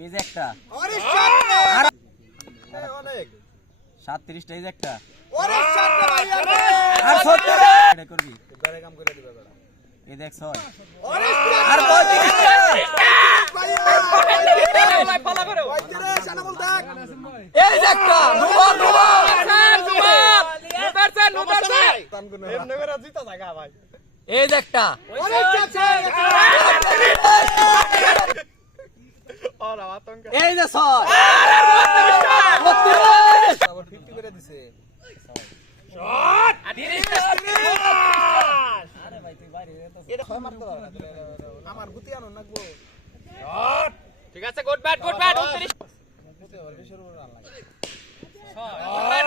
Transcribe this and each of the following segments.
এই যে একটা ওরে সামনে অনেক 37টা এই যে একটা ওরে সামনে ভাইয়া আর 70 এটা করবি গাড়ি কাম করে দিবে বেটা এই দেখ 6 ওরে আর 35টা ভাইয়া ভাই ফলো করো ওইরে শানা বল থাক এই যে একটা নুমান এমনি করে জিতা জায়গা ভাই এই যে একটা ওরে চাচা ওরা আতঙ্ক এই যে 6 আবার 50 করে দিছে শট 30টা আরে ভাই তুই বাইরে যেতেছ এটা হয় মারতে পারবে না আমার গুতি আনো নাকবো শট ঠিক আছে গুড ব্যাট 29 গুতি আবার বেশি রুল রান লাগে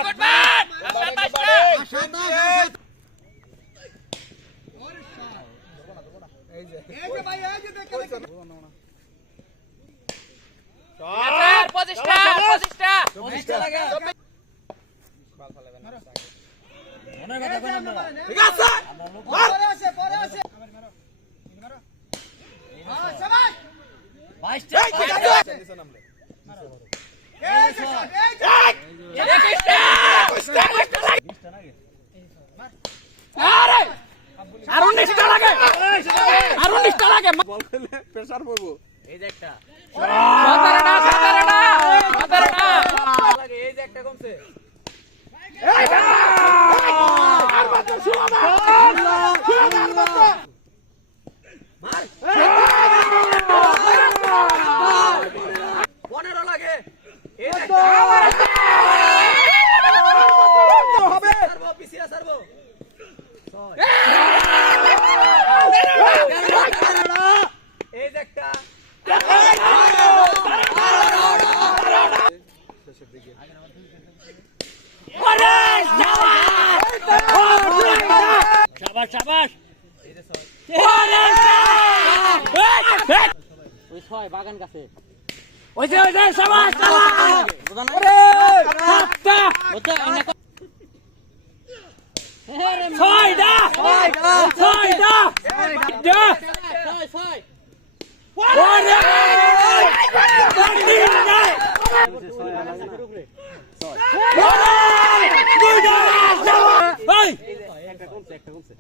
গুড ব্যাট 27টা এই যে ভাই এই যে দেখে শট 25টা 25টা লাগে বল ফেলাবেন না মনের কথা কই না ঠিক আছে আমরা লোক পরে আছে হ্যাঁ সবাই 22টা দিছে নামলে এই যে 21টা 20টা লাগে আরে আর 19টা লাগে আর 19টা লাগে বল খেলে প্রেসার পড়বো এই যে একটা 17টা লাগে এই যে একটা কমছে আর মাত্র সুমা মার 15 লাগে এই যে একটা হবে সারবো পিছিয়ে সারবো এই যে একটা শেষের দিকে শাবাশ শাবাশ এই যে 6 ওই 6 বাগান কাছে ওই যে শাবাশ বুঝান সাতটা বুঝা আইনা ছয়টা ছয়টা ওরে একটা কমছে